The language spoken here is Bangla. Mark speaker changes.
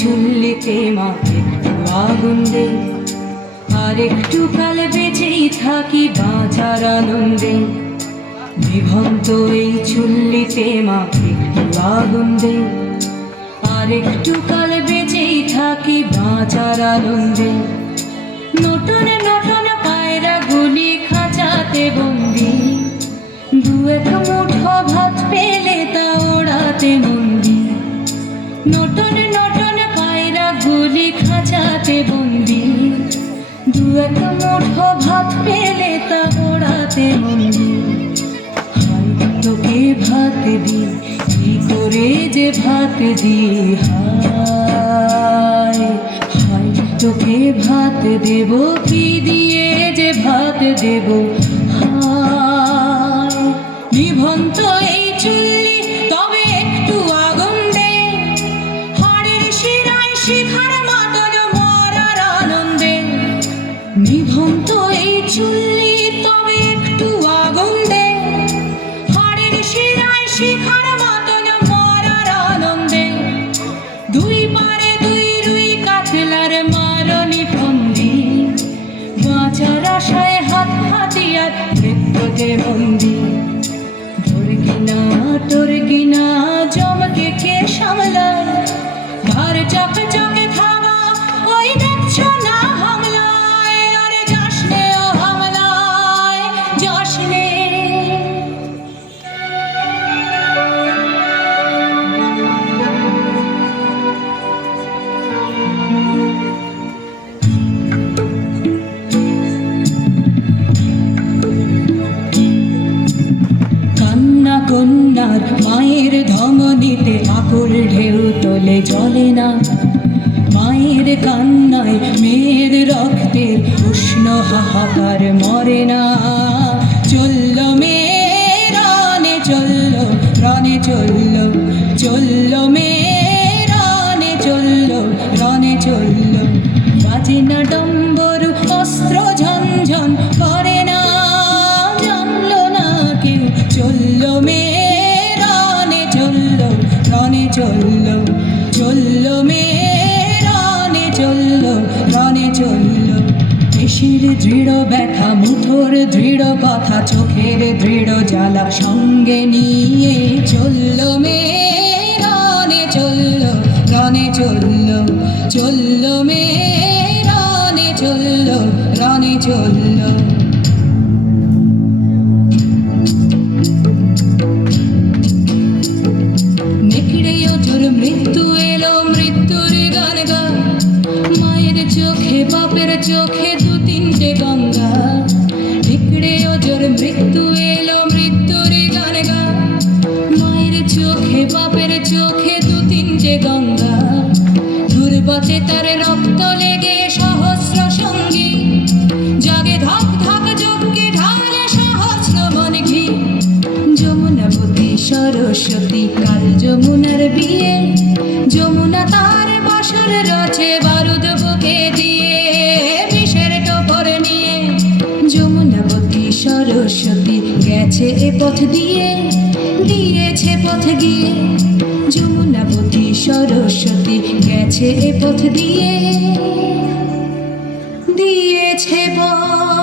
Speaker 1: চুল্লিতে মাকে আগুন দে। আর একটু কাল বেঁচেই থাকি বাঁচার আনন্দে। বিভক্ত এই চুল্লিতে মাকে একটু আগুন দে। আর একটু কাল বেঁচেই থাকি বাঁচার আনন্দে। নতুন নতুন পায়রা গুলি খাঁচাতে বন্দি। দু এক মুঠো ভাত পেলে তা ওড়াতে মন্দি। নতুন নতুন পায়রা গুলি খাঁচাতে বন্দি। দু এক মুঠো ভাত পেলে তা ওড়াতে মন্দি। ভাত দি হায় ভাত দেব, কি দিয়ে যে ভাত দেব? হায়। নিভন্ত এই চুল্লি, তবে একটু আগুন দে। হাড়ের শিরায় শিখার মাতন মরার আনন্দে। নিভন্ত মৃত্যুতে বন্দি ধমনীতে আকুল ঢেউ তোলে জলে না। মায়ের কান্নায় মেয়ের রক্তের উষ্ণ হাহাকার মরে না। চলল মেয়ে রানে চলল রানে চলল চলল মেয়ে রানে চলল রানে চলল। বাজে না ডম্বর চলল চলল মেয়ে রানে চলল রানে চলল পেশির দৃঢ় ব্যথা, মুঠোর দৃঢ় কথা, চোখের দৃঢ় জ্বালা সঙ্গে নিয়ে চলল মেয়ে রানে চলল রানে চলল চলল মেয়ে রানে চলল রানে চলল চোখে দু তিনটে গঙ্গা। নেকড়ে অজর মৃত্যু এলো, মৃত্যুর গান গা। মায়ের চোখে, বাপের চোখে দু তিনটে গঙ্গা। দুর্বাচে তার রক্ত লেগে সহস্র সঙ্গী। জাগে ধক ধক যজ্ঞে ঢালে সহস্র মন ঘি। যমুনাবতী সরস্বতী কাল যমুনার বিয়ে। যমুনা তার বাসর রচে বারুদ বুকে দিয়ে এ পথ দিয়ে দিয়েছে পথ গিয়ে। যমুনাপতি সরস্বতী গেছে এ পথ দিয়ে। দিয়েছে পথ